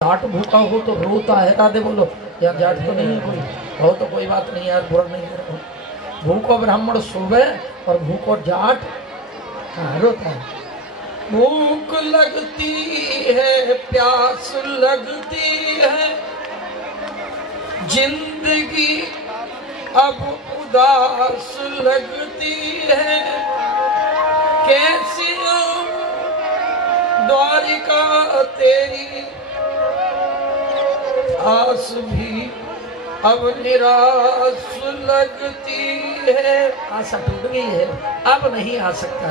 जाट भूखा हो तो रोता है राधे बोलो यार, जाट तो नहीं है कोई, हो तो कोई बात नहीं यार, बुरा नहीं कर रहा। भूखो ब्राह्मण सोवे और भूखो जाट कहाँ रोता है। भूख लगती है, प्यास लगती है, जिंदगी अब उदास लगती है, कैसी द्वारिका तेरी आस भी अब निराश लगती है। आशा टूट गई है, अब नहीं आ सकता।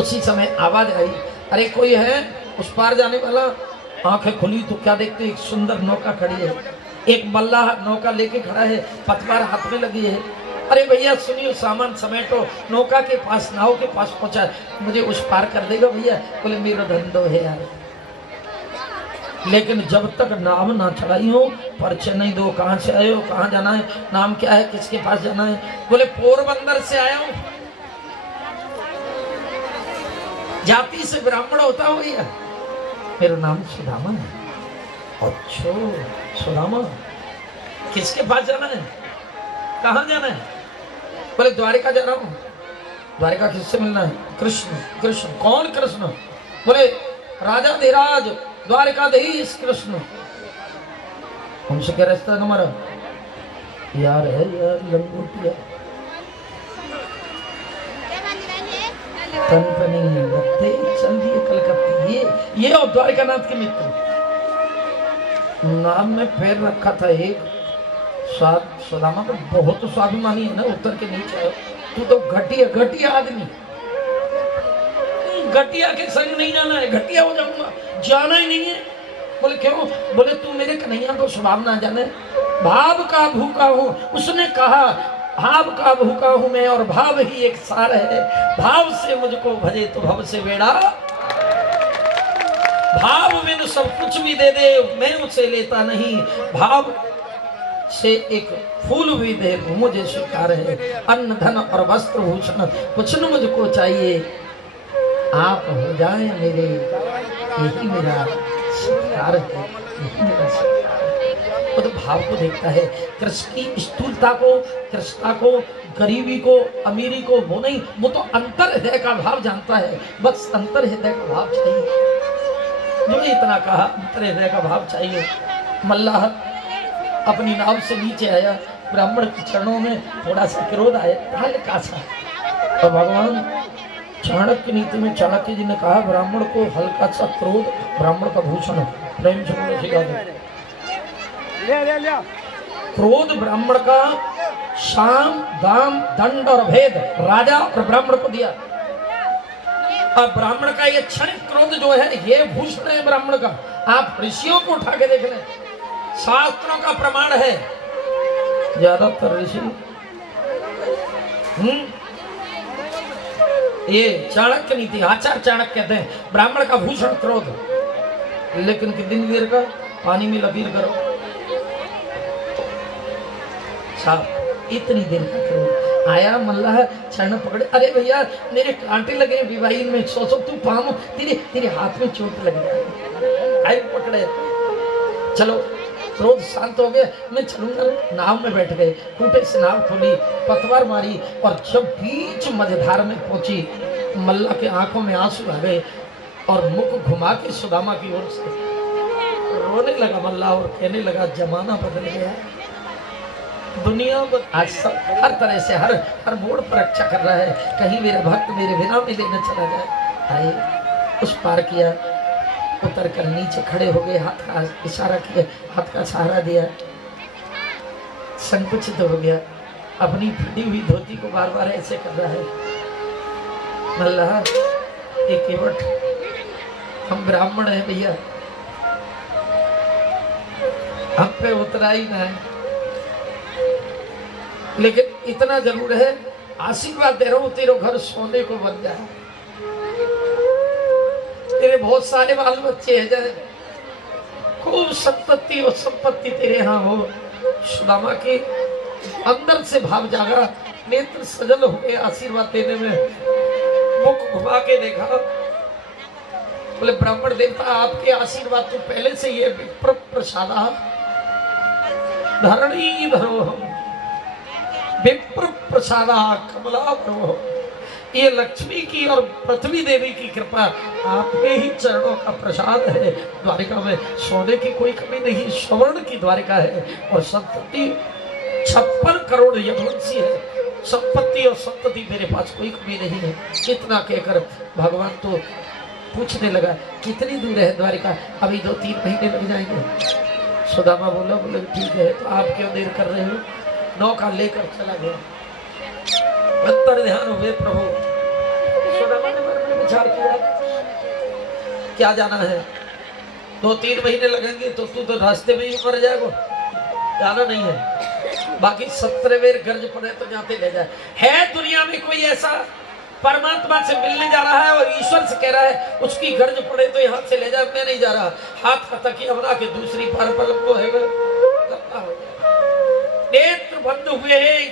उसी समय आवाज आई, अरे कोई है उस पार जाने वाला। आंखें खुली तो क्या देखते, एक सुंदर नौका खड़ी है, एक मल्लाह नौका लेके खड़ा है, पतवार हाथ में लगी है। अरे भैया सुनियो, सामान समेटो, नौका के पास, नाव के पास पहुंचा, मुझे उस पार कर देगा भैया। बोले मेरा धंधो है यार, लेकिन जब तक नाम ना चढ़ाई हो परिचय नहीं दो, कहाँ से आए हो, कहाँ जाना है, नाम क्या है, किसके पास जाना है। बोले पोरबंदर से आया हूं। जाति से ब्राह्मण होता हो भैया, मेरा नाम सुदामा है। अच्छा सुदामा, किसके पास जाना है, कहाँ जाना है। बोले द्वारिका जा रहा हूँ। द्वारिका किससे मिलना है, कृष्ण। कृष्ण कौन कृष्ण। बोले राजा धीराज द्वारिकाधीश कृष्ण। उनसे क्या रास्ता तुम्हारा। यार है यार लंगोटिया, तन पे नहीं लगते, चल दिए कलकत्ते। ये और द्वारिकानाथ के मित्र। नाम में पैर रखा था एक स्वाद, सुदामा तो बहुत स्वाभिमानी है ना, उत्तर के नीचे आयो। तू तो घटिया घटिया आदमी, घटिया के संग नहीं जाना है, घटिया हो जाऊंगा, जाना ही नहीं है। बोले क्यों। बोले तू मेरे कन्हैया को स्वभाव ना जाने, भाव का भूखा हूँ। उसने कहा भाव का भूखा हूँ मैं, और भाव ही एक सार है। भाव से मुझको भजे तो भव से बेड़ा, भाव बिन सब कुछ भी दे दे मैं उसे लेता नहीं। भाव से एक फूल भी दे मुझे स्वीकार है। अन्न धन और वस्त्र भूषण कुछ न मुझको चाहिए, आप हो जाए मेरे, यही मेरा स्वीकार है, यही मेरा स्वीकार है। वो तो भाव को देखता है, कृष्ण की स्थूलता को, कृष्णता को, गरीबी को, अमीरी को वो नहीं, वो तो अंतर हृदय का भाव जानता है। बस अंतर हृदय का भाव चाहिए। जो इतना कहा अंतर हृदय का भाव चाहिए। मल्लाह अपनी नाव से नीचे आया, ब्राह्मण के चरणों में थोड़ा सा क्रोध आया, हल्का सा। और भगवान चाणक्य नीति में चाणक्य जी ने कहा ब्राह्मण को हल्का सा क्रोध ब्राह्मण का भूषण है। प्रेम से बोलो सिखा दो। क्रोध ब्राह्मण का शाम दाम दंड और भेद राजा और ब्राह्मण को दिया। और ब्राह्मण का ये क्षणिक क्रोध जो है ये भूषण है ब्राह्मण का। आप ऋषियों को उठा के देख लें, शास्त्रों का प्रमाण है। ज्यादातर ऋषि ये चाणक्य नीति, आचार्य चाणक्य कहते हैं ब्राह्मण का भूषण क्रोध, लेकिन कितनी देर का, पानी में लकीर करो साहब, इतनी देर का क्रोध। आया मल्लाह चरण पकड़े, अरे भैया मेरे कांटे लगे विवाही में, सोचो तू पाम, तेरे हाथ में चोट लगी। आए पकड़े, चलो क्रोध शांत हो गया, मैं चलूंगा। नाव में बैठ गए, टूटे से नाव खोली, पतवार मारी, और जब बीच मझधार में पहुंची, मल्ला के आंखों में आंसू आ गए और मुख घुमा के सुदामा की ओर से रोने लगा मल्ला और कहने लगा जमाना बदल गया, दुनिया आज सब हर तरह से हर मोड़ पर रक्षा कर रहा है, कहीं मेरा भक्त मेरे बिना मिले न चला जाए। आए उस पार किया, उतर कर नीचे खड़े हो गए, हाथ का इशारा किया, हाथ का सहारा दिया, संकुचित हो गया, अपनी फटी हुई धोती को बार बार ऐसे कर रहा है। मल्लाह एक केवट, हम ब्राह्मण हैं भैया, हम पे उतरा ही ना है, लेकिन इतना जरूर है आशीर्वाद दे रहा हूं, तेरे घर सोने को बन जाए, तेरे बहुत सारे बाल बच्चे हैं, जरा खूब संपत्ति और संपत्ति तेरे यहाँ हो। सुदामा के अंदर से भाव जागा, नेत्र सजल हो गए आशीर्वाद देने में। मुख घुमा के देखा, बोले ब्राह्मण देवता आपके आशीर्वाद तो पहले से ये विप्र प्रसादा धरणी धरो विप्र प्रसादा कमला भरो, ये लक्ष्मी की और पृथ्वी देवी की कृपा आपके ही चरणों का प्रसाद है। द्वारिका में सोने की कोई कमी नहीं, स्वर्ण की द्वारिका है और संपत्ति 56 करोड़ यदुवंशी है। संपत्ति और संपत्ति मेरे पास कोई कमी नहीं है। इतना कहकर भगवान तो पूछने लगा कितनी दूर है द्वारिका? अभी 2-3 महीने लग जाएंगे। सुदामा बोला, बोले ठीक है, तो आप क्यों देर कर रहे हो? नौका लेकर चला गया। अंतर ध्यान हुए प्रभु। सुदामा ने मन में विचार किया क्या जाना है, 2-3 महीने लगेंगे तो तू तो रास्ते में ही मर जाएगा, जाना नहीं है। बाकी 17 बेर गर्ज पड़े तो जाते ले जाए। है दुनिया में कोई ऐसा परमात्मा से मिलने जा रहा है और ईश्वर से कह रहा है उसकी गर्ज पड़े तो यहाँ से ले जाए, मैं नहीं जा रहा। हाथ का तकिया बना के दूसरी पार पर तो है नेत्र बंद हुए हैं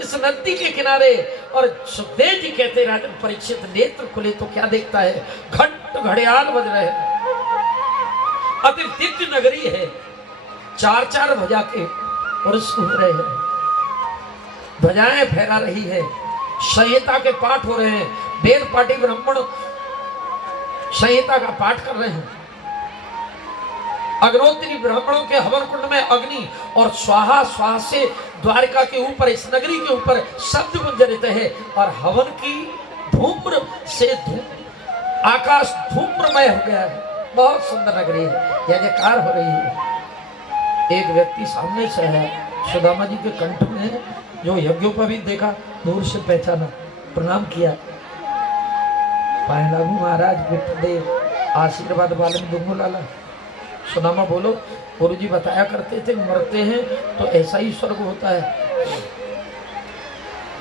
इस नदी के किनारे और सुखदेव जी कहते राजन परीक्षित नेत्र खुले तो क्या देखता है? घंट घड़ियाल बज रहे हैं, अति दिव्य नगरी है, 4-4 ध्वजा के पुरुष घूम रहे हैं, ध्वजाएं फहरा रही है, संहिता के पाठ हो रहे हैं, वेद पाठी ब्राह्मण संहिता का पाठ कर रहे हैं। अग्नोत्री ब्राह्मणों के हवन कुंड में अग्नि और स्वाहा स्वाहा से द्वारिका के ऊपर, इस नगरी के ऊपर शब्द गुंजरित है और हवन की धूम्र से आकाश धूम्रमय हो गया है। बहुत सुंदर नगरी है, यह जयकार हो रही है। एक व्यक्ति सामने से है, सुदामा जी के कंठ में जो यज्ञोपवीत देखा, दूर से पहचाना, प्रणाम किया। पाए लागू महाराज विप्रदेव आशीर्वाद वालन दुंगो लाला। सुदामा बोलो, गुरु जी बताया करते थे मरते हैं तो ऐसा ही स्वर्ग होता है।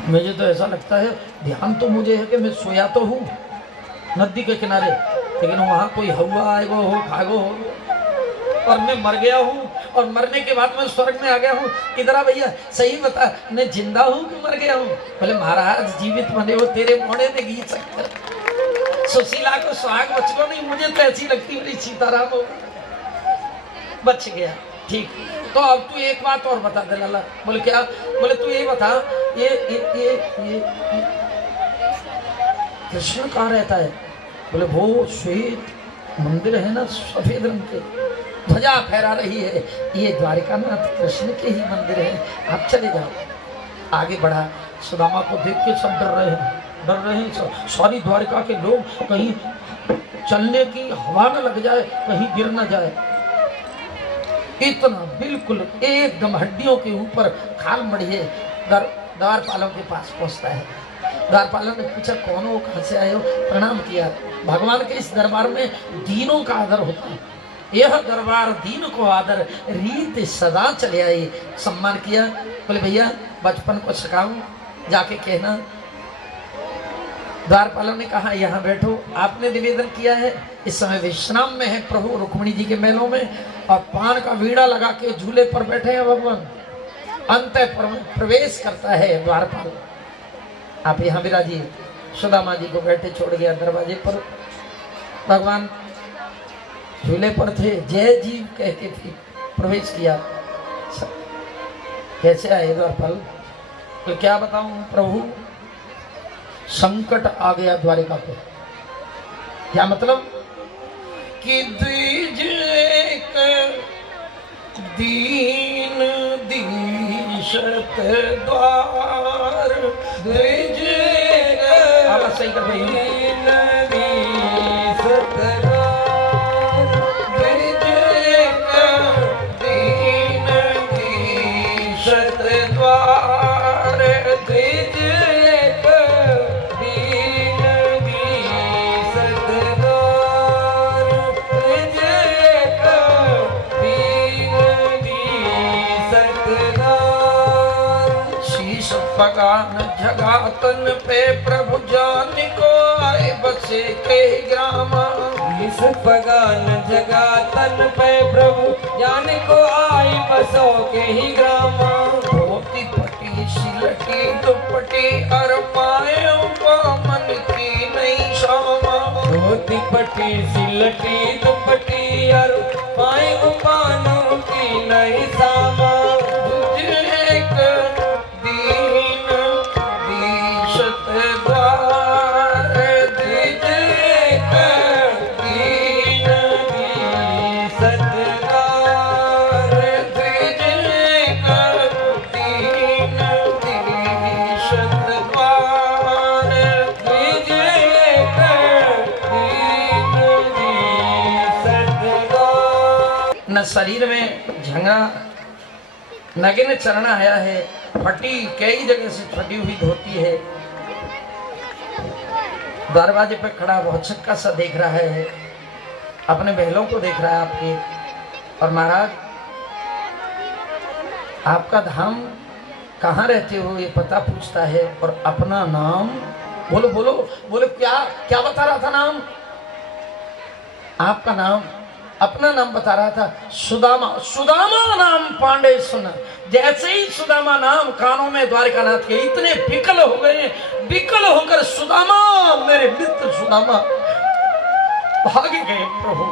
मुझे तो ऐसा लगता है, ध्यान तो मुझे है कि मैं सोया तो हूँ नदी के किनारे, लेकिन वहाँ कोई हवा आएगा हो खाएगो हो और मैं मर गया हूँ और मरने के बाद मैं स्वर्ग में आ गया हूँ। किधर भैया सही बता, मैं जिंदा हूँ कि मर गया हूँ? बोले महाराज जीवित बने हो, तेरे मोड़े में गीत सकते सुशीला को सुहाग बचको नहीं, मुझे तो ऐसी लगती मेरी सीताराम हो बच गया। ठीक, तो अब तू एक बात और बता दे लाला। बोले क्या? बोले तू ये बता, ये कृष्ण कहाँ रहता है? बोले वो श्वेत मंदिर है ना, सफेद रंग के, ध्वजा फहरा रही है, ये द्वारिकानाथ कृष्ण के ही मंदिर है, आप चले जाओ। आगे बढ़ा, सुदामा को देख के सब डर रहे हैं। सारी द्वारिका के लोग कहीं चलने की हवा न लग जाए, कहीं गिर न जाए। इतना बिल्कुल एकदम हड्डियों के ऊपर खाल मढ़िए द्वारपालों के पास पहुंचता है। द्वारपालों ने पूछा कौन हो, कहाँ से आए हो? प्रणाम किया। भगवान के इस दरबार में दीनों का आदर होता है, यह दरबार दीन को आदर रीत सदा चले आई। सम्मान किया। बोले भैया बचपन को सिखाऊं, जाके कहना। द्वारपालों ने कहा यहाँ बैठो, आपने निवेदन किया है। इस समय विश्राम में है प्रभु रुक्मिणी जी के महलों में और पान का वीणा लगा के झूले पर बैठे हैं भगवान। अंत प्रवेश करता है द्वारपाल, आप यहाँ विराजिए। सुदामा जी को बैठे छोड़ गया दरवाजे पर। भगवान झूले पर थे, जय जीव कह के प्रवेश किया। कैसे आए द्वारपाल? तो क्या बताऊं प्रभु, संकट आ गया द्वारिका पे। क्या मतलब? कि द्विज एक दीन दीशत द्वार, द्विज सही कर भाई, बगान जगातन पे प्रभु जान को आए बसे के ग्राम। इस बगान जगातन पे प्रभु जान को आए बसों के ही ग्राम। धोती पटी सिलटी दुपटी और पाए मन की नहीं शामा, धोती पटी सिलटी दुपटी और पाए उपानों की नई सामा एक दीन दीशत द्वार एक दीन सतदार एक दीन दीशत द्वार एक दीन सतदार। न शरीर में झंगा नगिन चरण आया है, फटी कई जगह से फटी हुई धोती है, दरवाजे पे खड़ा बहुत छक्का सा देख रहा है, अपने बहलों को देख रहा है आपके। और महाराज आपका धाम कहाँ रहते हो ये पता पूछता है, और अपना नाम बोलो बोलो बोलो, क्या क्या बता रहा था नाम? आपका नाम, अपना नाम बता रहा था, सुदामा। सुदामा नाम पांडे सुना। जैसे ही सुदामा नाम कानों में द्वारिकानाथ के इतने विकल हो गए, विकल होकर सुदामा, मेरे मित्र सुदामा भाग गए प्रभु।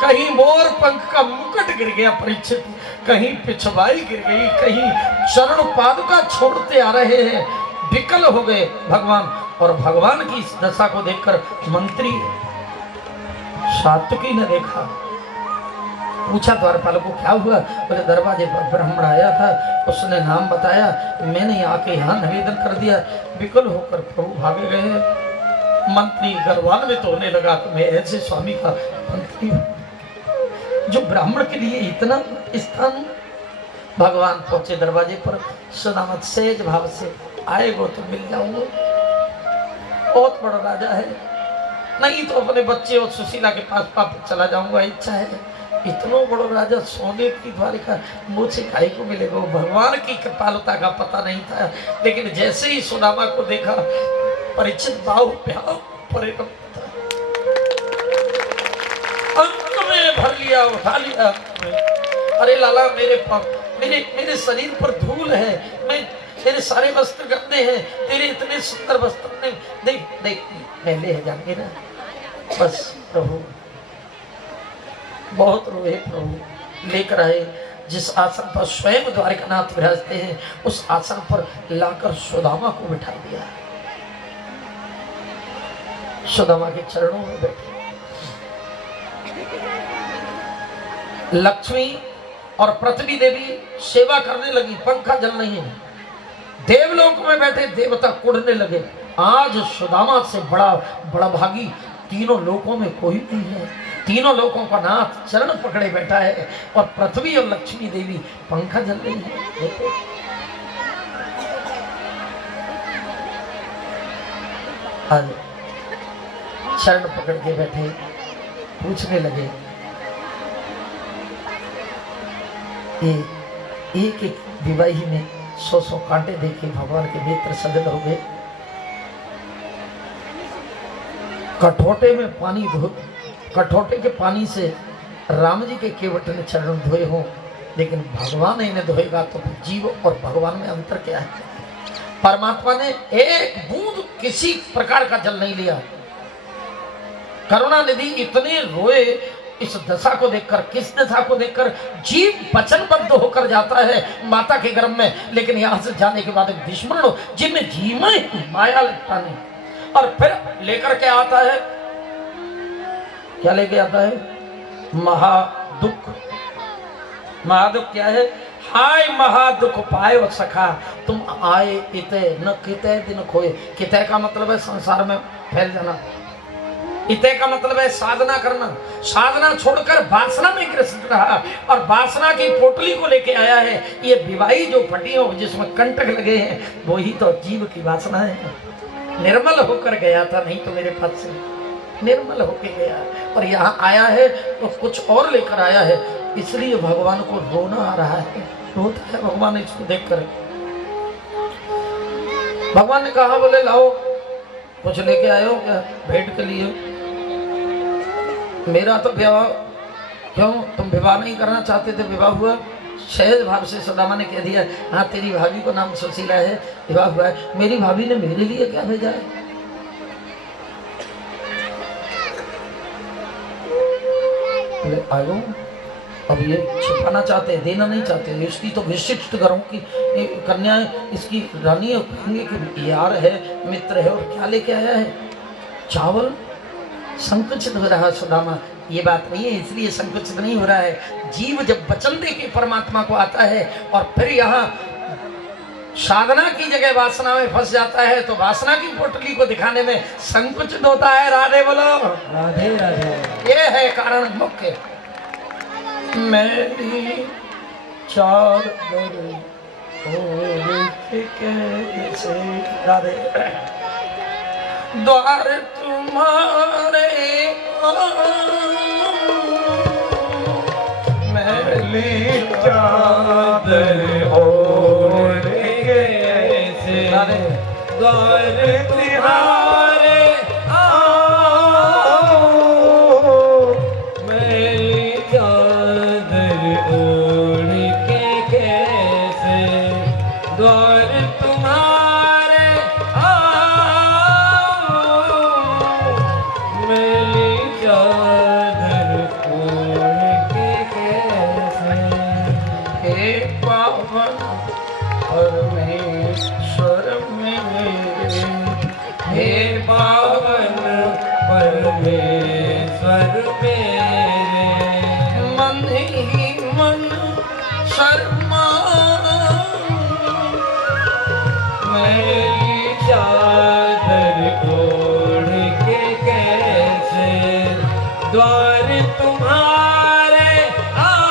कहीं मोर पंख का मुकुट गिर गया परीक्षित, कहीं पिछवाई गिर गई, कहीं चरण पादुका छोड़ते आ रहे हैं, विकल हो गए भगवान। और भगवान की इस दशा को देखकर मंत्री सात्विकी ने देखा, पूछा द्वारपाल को क्या हुआ? बोले दरवाजे पर ब्राह्मण आया था, उसने नाम बताया, मैंने आके यहाँ निवेदन कर दिया। विकल होकर प्रभु भागे गए। मंत्री गर्वान्वित तो होने लगा कि मैं ऐसे स्वामी का मंत्री हूँ जो ब्राह्मण के लिए इतना स्थान। भगवान पहुंचे दरवाजे पर, सुदामा सहज भाव से आएगो तो मिल जाऊंगा, बहुत बड़ा राजा है, नहीं तो अपने बच्चे और सुशीला के पास वापस चला जाऊंगा, इच्छा है। इतना बड़ा राजा सोने की द्वारिका मुझे खाई को मिलेगा। भगवान की कृपालुता का पता नहीं था, लेकिन जैसे ही सुदामा को देखा परीक्षित भाव प्यार परिणत था, अंक में भर लिया, उठा लिया। अरे लाला मेरे मेरे शरीर पर धूल है, मैं तेरे सारे वस्त्र गंदे हैं, तेरे इतने सुंदर वस्त्र देख देख मैं ले जाएंगे ना। बस प्रभु बहुत रोए प्रभु, लेकर आए। जिस आसन पर स्वयं द्वारिकानाथ विराजते हैं उस आसन पर लाकर सुदामा को बिठा दिया। सुदामा के चरणों में बैठे। लक्ष्मी और पृथ्वी देवी सेवा करने लगी, पंखा जल नहीं है। देवलोक में बैठे देवता कुड़ने लगे। आज सुदामा से बड़ा बड़ा भागी तीनों लोकों में कोई नहीं है। तीनों लोकों का नाथ चरण पकड़े बैठा है, और पृथ्वी और लक्ष्मी देवी पंखा जल रही है। देखो आज चरण पकड़ के बैठे, पूछने लगे। एक एक विवाही में 100 कांटे देखे भगवान के नेत्र सजल हो गए। कठोटे में पानी धो, कठोटे के पानी से राम जी के केवट ने चरण धोए हों, लेकिन भगवान इन्हें धोएगा तो जीव और भगवान में अंतर क्या है? परमात्मा ने एक बूंद किसी प्रकार का जल नहीं लिया। करुणा निधि इतने रोए इस दशा को देखकर। किस दशा को देखकर? जीव वचनबद्ध होकर जाता है माता के गर्भ में, लेकिन यहां से जाने के बाद विस्मरण जिनमें जीव में माया लगता नहीं, और फिर लेकर के आता है, क्या लेके आता है? महादुख। महादुख क्या है? हाय महादुख पाए वो सखा, तुम आए इते न किते दिन खोए। किते का मतलब है संसार में फैल जाना, इते का मतलब है साधना करना। साधना छोड़कर वासना में ग्रसित रहा, और वासना की पोटली को लेके आया है। ये विवाही जो फटी हो जिसमें कंटक लगे हैं, वही तो जीव की वासना है। निर्मल होकर गया था, नहीं तो मेरे पास से निर्मल होके गया, और यहाँ आया है तो कुछ और लेकर आया है। इसलिए भगवान को रोना आ रहा है, रोता है भगवान इसको देखकर। भगवान ने कहा, बोले लाओ कुछ लेके आए हो क्या भेंट के लिए? मेरा तो विवाह, क्यों तुम विवाह नहीं करना चाहते थे? विवाह हुआ। सहज भाव से सुदामा ने कह दिया, हाँ तेरी भाभी को नाम सुशीला है, विवाह हुआ है। मेरी भाभी ने मेरे लिए क्या भेजा है? बोले आयो, अब ये छिपाना चाहते, देना नहीं चाहते। इसकी तो विशिष्ट करूं कि कन्या इसकी रानी और कहेंगे कि यार है, मित्र है, और क्या लेके आया है? चावल। संकुचित हो रहा सुदामा, ये बात नहीं है, इसलिए संकुचित नहीं हो रहा है। जीव जब वचन दे के परमात्मा को आता है और फिर यहाँ साधना की जगह वासना में फंस जाता है, तो वासना की पोटली को दिखाने में संकुचित होता है। राधे बोलो, राधे राधे। ये है कारण मुख्य। मेरी चादर ओढ़ के कैसे, राधे, द्वार तुम्हारे मैली चादर ओढ़ के ऐसे राधे, द्वार तुम्हारे आओ, मैली चादर ओढ़ के कैसे द्वार तुम्हारे आओ, मैली चादर ओढ़ के कैसे। हे पावन परमेश्वर मेरे, हे पावन परमेश्वर मेरे, मन ही मन शर्मा, मैली चादर ओढ़ के कैसे द्वार तुम्हारे आओ।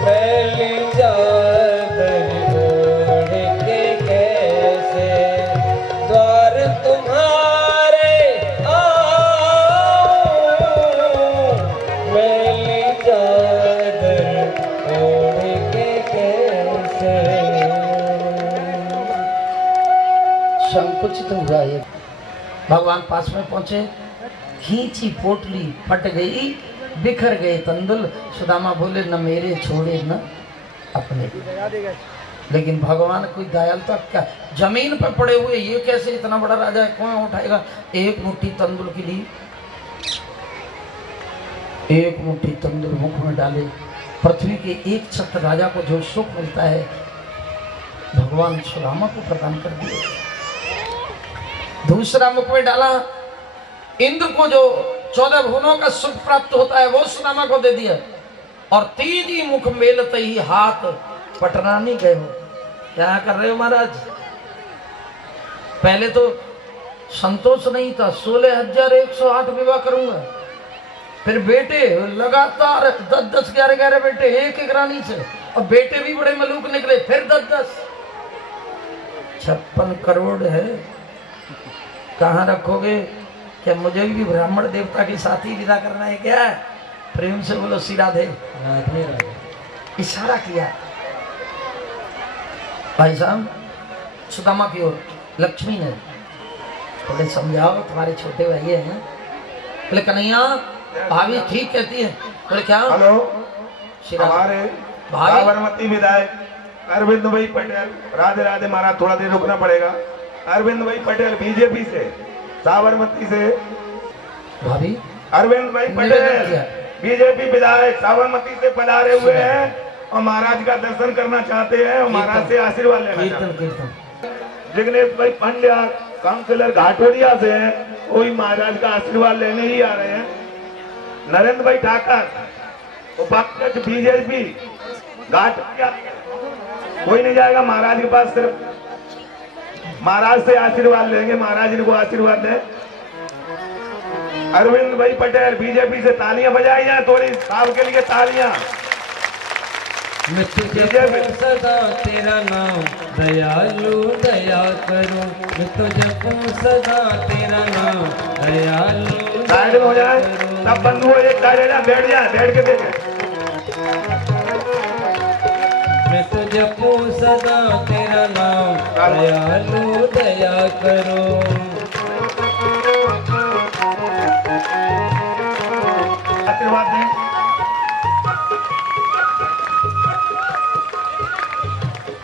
मैली चादर ओढ़ के कैसे द्वार तुम्हारे आओ, मैली चादर ओढ़ के कैसे। संकुचित हुआ ये। भगवान पास में पहुंचे, खींची पोटली, फट गई, बिखर गए तंदुल। सुदामा बोले न मेरे छोड़े न अपने। लेकिन भगवान कोई दयालुता क्या, जमीन पर पड़े हुए ये कैसे, इतना बड़ा राजा है, कौन उठाएगा? एक मुट्ठी तंदुल के लिए, एक मुट्ठी तंदुल मुख में डाले। पृथ्वी के एक छत्र राजा को जो सुख मिलता है, भगवान सुदामा को प्रदान कर दिए। दूसरा मुख में डाला, इंद्र को जो 14 भुवनों का सुख प्राप्त होता है वो सुदामा को दे दिया। और तीन ही मुख मेलते ही हाथ पटरानी गए हो। क्या कर रहे हो महाराज? पहले तो संतोष नहीं था, 16,108 विवाह करूंगा। फिर बेटे लगातार 10-10, 11-11 बेटे एक एक रानी से, और बेटे भी बड़े मलूक निकले। फिर 10-10, 56 करोड़ है, कहाँ रखोगे? क्या मुझे भी ब्राह्मण देवता के साथ ही विदा करना है क्या? प्रेम से बोलो श्री राधे। राधे राधे। इशारा किया भाई साहब सुदामा की ओर। लक्ष्मी ने बोले समझाओ, तुम्हारे छोटे भाई हैं। बोले कन्हैया भाभी ठीक कहती है। बोले क्या? हेलो, श्री राधे। हमारे भाभी साबरमती विधायक अरविंद भाई पटेल, राधे राधे महाराज, थोड़ा देर रुकना पड़ेगा। अरविंद भाई पटेल बीजेपी से, साबरमती से। भाभी अरविंद भाई पटेल बीजेपी विधायक साबरमती से पधारे हुए हैं और महाराज का दर्शन करना चाहते हैं और महाराज से आशीर्वाद लेना चाहते कीर्तन हैं। कीर्तन। जिग्नेश भाई पंड्या काउंसिलर घाटोरिया से हैं, वही महाराज का आशीर्वाद लेने ही आ रहे हैं। नरेंद्र भाई ठाकर उपाध्यक्ष बीजेपी घाटोरिया, कोई नहीं जाएगा महाराज के पास, सिर्फ महाराज से आशीर्वाद लेंगे। महाराज इनको आशीर्वाद दें। अरविंद भाई पटेल बीजेपी से तालियां बजाई जाए थोड़ी, साहब के लिए तालियां। मैं तुझे सदा तेरा नाम दयालु दया करूं, मैं तुझे सदा तेरा नाम दयालु। साइड में हो जाए सब बंधु, एक साइड है, बैठ जाए, बैठ के देखें। मैं तुझे सदा तेरा तेरा नाम दयालु दया करो। आशीर्वाद दें।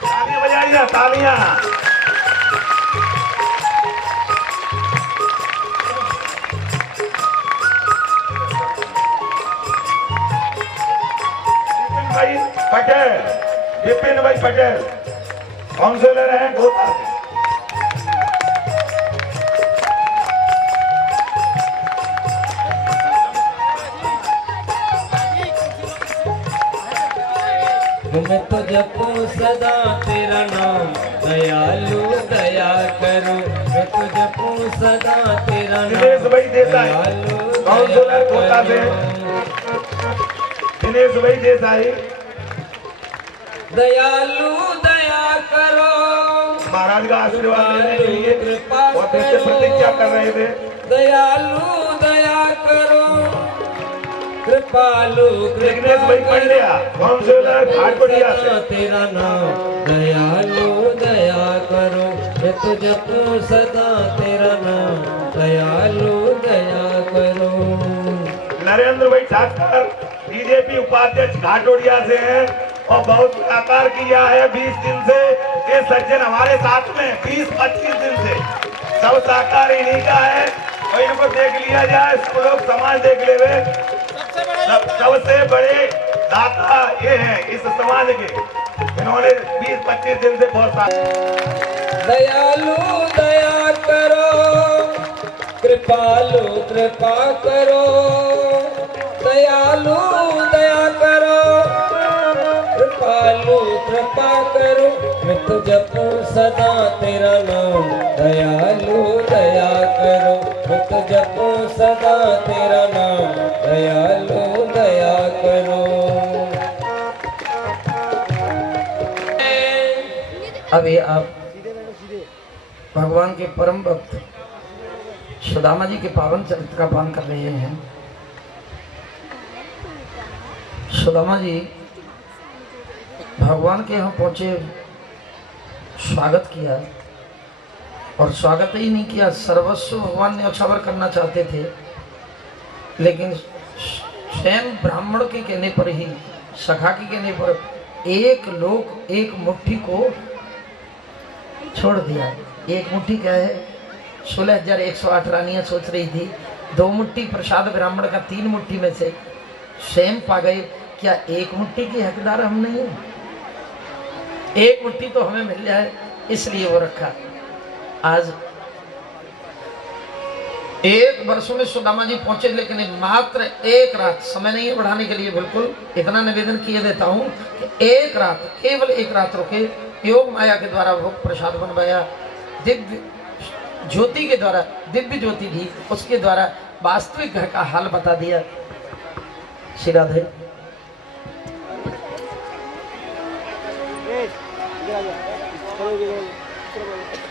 तालियां बजाइए, तालियां। भाई पटेल, विपिन भाई पटेल काउंसिलर हैं गोता से। मैं तो जपूं सदा तेरा नाम दयालु दया करो। मैं तो जपूं सदा तेरा दिनेश नाम भाई देसाई काउंसिलर गोता से। दिनेश भाई देसाई दयालु दया करो। महाराज का आशीर्वाद लेने के लिए और से प्रतिज्ञा कर रहे थे। दयालु दया करो। कृपालु दिनेश भाई पंड्या काउंसिलर घाटकोटिया से। तेरा नाम दयालु दया करो। मैं तो जपूं सदा तेरा नाम दयालु दया करो। नरेंद्र भाई ठाकर बीजेपी उपाध्यक्ष घाटोड़िया से हैं और बहुत साकार किया है 20 दिन से। ये सज्जन हमारे साथ में 20-25 दिन से सब साकार इन्हीं का है और इनको देख लिया जाए, सब लोग समाज देख ले। सबसे बड़े दाता ये हैं इस समाज के। इन्होंने 20-25 दिन से बहुत दयालु दया करो। कृपालु कृपा करो। दयालु दया करो। कृपालु कृपा करो। मैं तो जपूं सदा तेरा नाम दयालु दया करो। मैं तो जपूं सदा तेरा नाम दयालु दया करो। अभी आप भगवान के परम भक्त सुदामा जी के पावन चरित्र का पान कर रहे हैं। सुदामा जी भगवान के यहाँ पहुंचे, स्वागत किया और स्वागत ही नहीं किया, सर्वस्व भगवान ने न्यौछावर करना चाहते थे, लेकिन स्वयं ब्राह्मण के कहने पर ही, सखा के कहने पर एक लोग एक मुट्ठी को छोड़ दिया। एक मुट्ठी क्या है? 16,108 रानियां सोच रही थी 2 मुट्ठी प्रसाद ब्राह्मण का 3 मुट्ठी में से स्वयं पा गए। क्या एक मुट्ठी की हकदार हम नहीं है? एक मुट्ठी तो हमें मिल जाए इसलिए वो रखा। आज 1 वर्षों में सुदामा जी पहुंचे, लेकिन मात्र 1 रात, समय नहीं बढ़ाने के लिए बिल्कुल इतना निवेदन किए देता हूं कि 1 रात, केवल 1 रात रुके। योग माया के द्वारा भोग प्रसाद बनवाया, दिव्य ज्योति के द्वारा, दिव्य ज्योति भी उसके द्वारा वास्तविक घर का हाल बता दिया। श्री राधे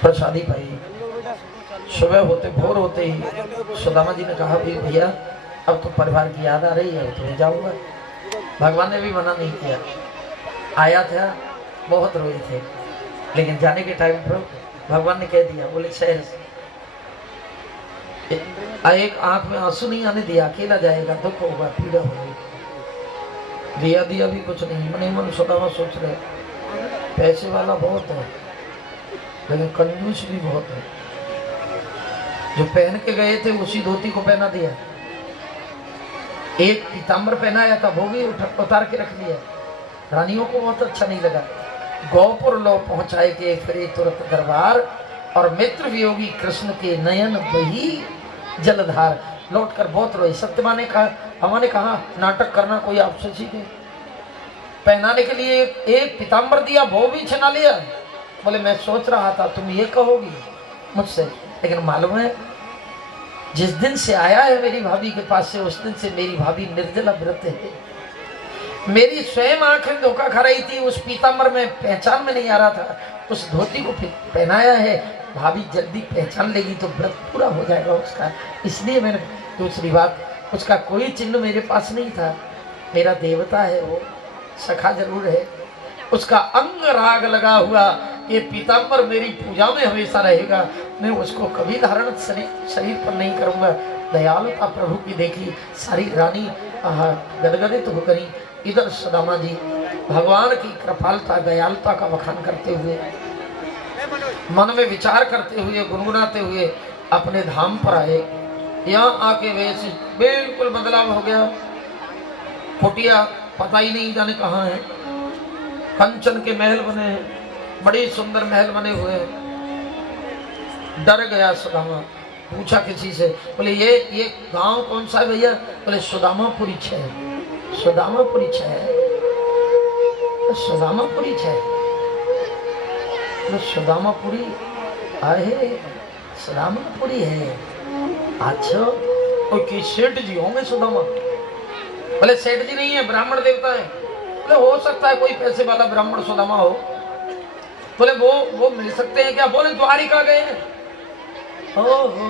प्रसादी पाई। सुबह होते भोर होते ही सुदामा जी ने कहा भी भैया अब तो परिवार की याद आ रही है, तो जाऊंगा। भगवान ने भी मना नहीं किया। आया था, बहुत रोए थे, लेकिन जाने के टाइम पर भगवान ने कह दिया, बोले शहर एक आंख में आंसू नहीं आने दिया, अकेला जाएगा, दुख होगा, पीड़ा होगी। दिया दिया भी कुछ नहीं, मन ही मन सुदामा सोच रहे पैसे वाला बहुत है लेकिन कंजूस भी बहुत है। जो पहन के गए थे उसी धोती को पहना दिया, एक पीताम्बर पहनाया था वो भी उतार के रख लिया। रानियों को बहुत अच्छा नहीं लगा। गौपुर लो पहुंचाए के फिरे तुरंत दरबार, और मित्र वियोगी कृष्ण के नयन बही जलधार। लौट कर बहुत रोए। सत्यमा ने कहा, हमारे कहा नाटक करना कोई आपसे सीखे, पहनाने के लिए एक पीताम्बर दिया वो भी छिना लिया। बोले मैं सोच रहा था तुम ये कहोगी मुझसे, लेकिन मालूम है जिस दिन से आया है मेरी भाभी के पास से, उस दिन से मेरी भाभी निर्जला व्रत है। मेरी स्वयं आंखें धोखा खा रही थी, उस पीताम्बर में पहचान में नहीं आ रहा था, उस धोती को पहनाया है। भाभी जल्दी पहचान लेगी तो व्रत पूरा हो जाएगा उसका। इसलिए मैंने, दूसरी बात, उसका कोई चिन्ह मेरे पास नहीं था। मेरा देवता है वो, सखा जरूर है, उसका अंग राग लगा हुआ ये पीताम्बर मेरी पूजा में हमेशा रहेगा, मैं उसको कभी धारण शरीर पर नहीं करूंगा। दयालुता प्रभु की देखी सारी रानी गदगदित हो गई। इधर सुदामा जी भगवान की कृपालता दयालुता का बखान करते हुए, मन में विचार करते हुए, गुनगुनाते हुए अपने धाम पर आए। यहाँ आके वैसे बिल्कुल बदलाव हो गया। कुटिया पता ही नहीं जाने कहाँ है। कंचन के महल बने हैं, बड़े सुंदर महल बने हुए हैं। डर गया सुदामा, पूछा किसी से, बोले ये गांव कौन सा है भैया? बोले सुदामापुरी 6। सुदामापुरी 6, सुदामापुरी 6, तो सुदामापुरी आहे, सुदामापुरी है। अच्छा, कोई की सेठ जी होंगे सुदामा? बोले सेठ जी नहीं है, ब्राह्मण देवता है। बोले हो सकता है कोई पैसे वाला ब्राह्मण सुदामा हो। बोले वो मिल सकते हैं क्या? बोले द्वारिका गए हैं। ओहो,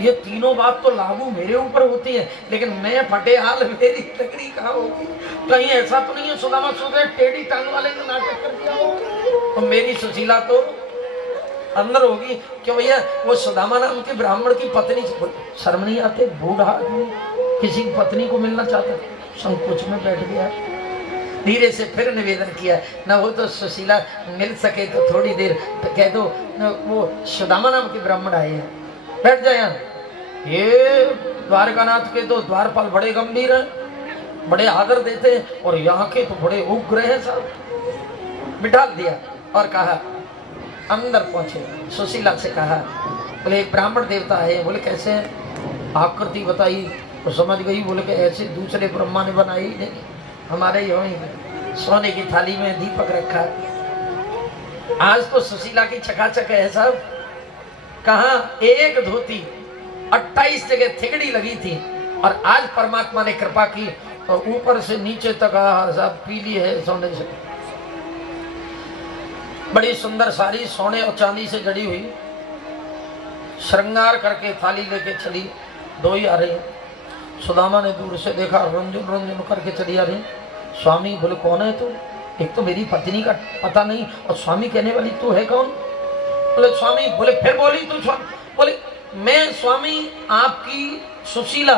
ये तीनों बात तो लागू मेरे ऊपर होती है, लेकिन मैं फटे हाल, मेरी लकड़ी कहाँ होगी? कहीं ऐसा तो नहीं है सुदामा सोच रहे टेढ़ी टांग वाले ने नाटक कर दिया हो, तो मेरी सुशीला तो अंदर होगी। क्यों भैया? वो सुदामा नाम के ब्राह्मण की पत्नी, शर्म नहीं आते? बूढ़ा आदमी किसी की पत्नी को मिलना चाहता, संकोच में बैठ गया। धीरे से फिर निवेदन किया, ना हो तो सुशीला मिल सके तो थोड़ी देर कह दो वो सुदामा नाम के ब्राह्मण आए हैं, बैठ जाए यहाँ। ये द्वारकानाथ के तो द्वारपाल बड़े गंभीर हैं, बड़े आदर देते हैं, और यहाँ के तो बड़े उग्र हैं साहब। बिठा दिया और कहा अंदर पहुंचे। सुशीला से कहा, बोले एक ब्राह्मण देवता है। बोले कैसे हैं? आकृति बताई तो समझ गई। बोले कि ऐसे दूसरे ब्रह्मा ने बनाई नहीं, हमारे यहाँ सोने की थाली में दीपक रखा। आज तो सुशीला की चकाचक है सब। कहा एक धोती 28 जगह थिगड़ी लगी थी, और आज परमात्मा ने कृपा की और ऊपर से नीचे तक सब पीली है सोने से। बड़ी सुंदर सारी सोने और चांदी से जड़ी हुई, श्रृंगार करके थाली लेके चली। दो ही आ रही। सुदामा ने दूर से देखा, रंजुन रंजुन करके चली आ रही। स्वामी बोले कौन है तू? एक तो मेरी पत्नी का पता नहीं, और स्वामी कहने वाली तू है कौन? बोले स्वामी। बोले फिर बोली तू स्वामी? बोले मैं स्वामी आपकी सुशीला।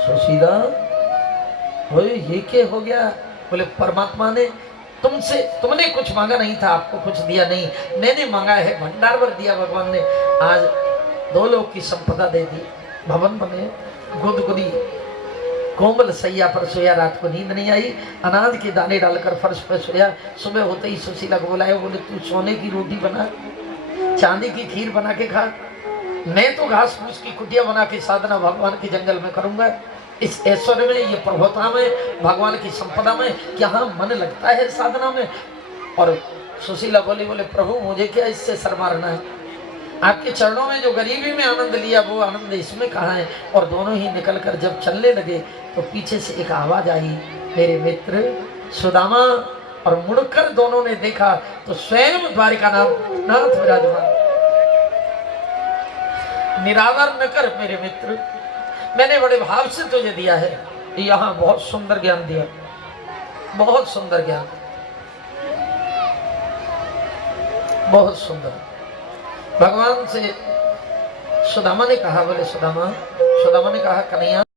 सुशीला? बोले ये क्या हो गया? बोले परमात्मा ने तुमने कुछ मांगा नहीं था, आपको कुछ दिया नहीं, मैंने मांगा है, भंडार भर दिया भगवान ने। आज 2 लोग की संपदा दे दी, भवन बने, गुदगुदी कोमल सैया पर सोया, रात को नींद नहीं आई, अनाज के दाने डालकर फर्श पर सोया। सुबह होते ही सुशीला को बुलाया, बोले तू सोने की रोटी बना, चांदी की खीर बना के खा, मैं तो घास फूस की कुटिया बना के साधना भगवान के जंगल में करूंगा। इस ऐश्वर्य में, ये प्रभुता में, भगवान की संपदा में क्या मन लगता है साधना में? और सुशीला बोली, बोले प्रभु मुझे क्या इससे सर मारना है? आपके चरणों में जो गरीबी में आनंद लिया वो आनंद इसमें कहाँ है? और दोनों ही निकलकर जब चलने लगे तो पीछे से एक आवाज आई, मेरे मित्र सुदामा। और मुड़कर दोनों ने देखा तो स्वयं द्वारिका नाथ विराजमान। निरादर न कर मेरे मित्र, मैंने बड़े भाव से तुझे दिया है, यहाँ बहुत सुंदर ज्ञान दिया, बहुत सुंदर ज्ञान, बहुत सुंदर। भगवान से सुदामा ने कहा, बोले सुदामा ने कहा कन्हैया